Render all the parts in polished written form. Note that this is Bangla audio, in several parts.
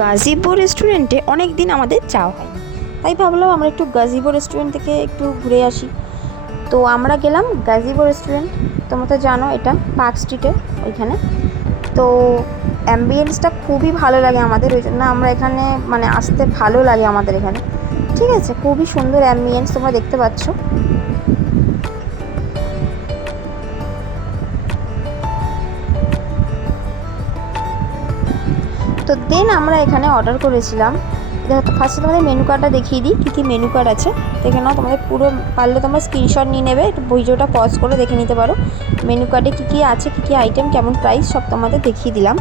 গাজীপুর রেস্টুরেন্টে অনেক দিন আমাদের যাওয়া হয়, তাই ভাবলাম আমরা একটু গাজীপুর রেস্টুরেন্ট থেকে একটু ঘুরে আসি। তো আমরা গেলাম গাজীপুর রেস্টুরেন্ট। তোমরা তো জানো এটা পার্ক স্ট্রিটে ওইখানে। তো অ্যাম্বিয়েন্সটা খুবই ভালো লাগে আমাদের, ওই জন্য আমরা এখানে মানে আসতে ভালো লাগে আমাদের এখানে। ঠিক আছে, খুবই সুন্দর অ্যাম্বিয়েন্স তোমরা দেখতে পাচ্ছ। তো দেন আমরা এখানে অর্ডার করেছিলাম। দেখো তো ফার্স্টে তোমাদের মেনু কার্ডটা দেখিয়ে দিই, কী কী মেনু কার্ড আছে দেখে নাও। তোমাদের পুরো পারলে তোমরা স্ক্রিনশট নিয়ে নেবে, একটু ভিডিওটা পজ করে দেখে নিতে পারো। মেনু কার্ডে কী কী আছে, কী কী আইটেম, কেমন প্রাইস সব তোমাদের দেখিয়ে দিলাম।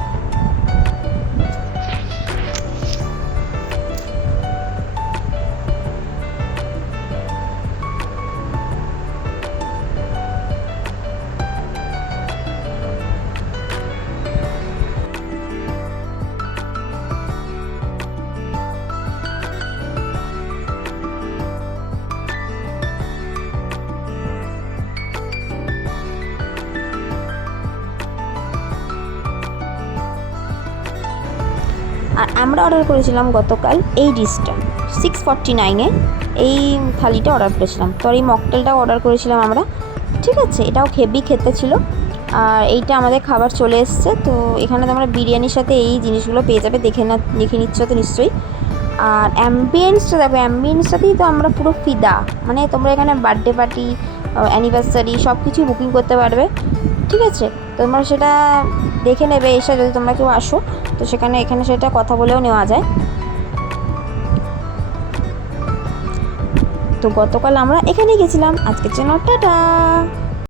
আর আমরা অর্ডার করেছিলাম গতকাল এই ডিশটা 649-এ এই থালিটা অর্ডার করেছিলাম। তো আর এই মকটেলটাও অর্ডার করেছিলাম আমরা। ঠিক আছে, এটাও হেভি খেতে ছিল। আর এইটা আমাদের খাবার চলে এসছে। তো এখানে তোমরা বিরিয়ানির সাথে এই জিনিসগুলো পেয়ে যাবে, দেখে নিচ্ছ তো নিশ্চয়ই। আর অ্যাম্বিয়েন্সটা দেখো, অ্যাম্বিয়েন্সটাতেই তো আমরা পুরো ফিদা। মানে তোমরা এখানে বার্থডে পার্টি, অ্যানিভার্সারি সব কিছুই বুকিং করতে পারবে। ঠিক আছে, তোমরা সেটা দেখে নেবে এসে, যদি তোমরা কেউ আসো তো এখানে সেটা কথা বলেও নেওয়া যায়। তো গতকাল আমরা এখানেই গেছিলাম, আজকের জন্য টাটা।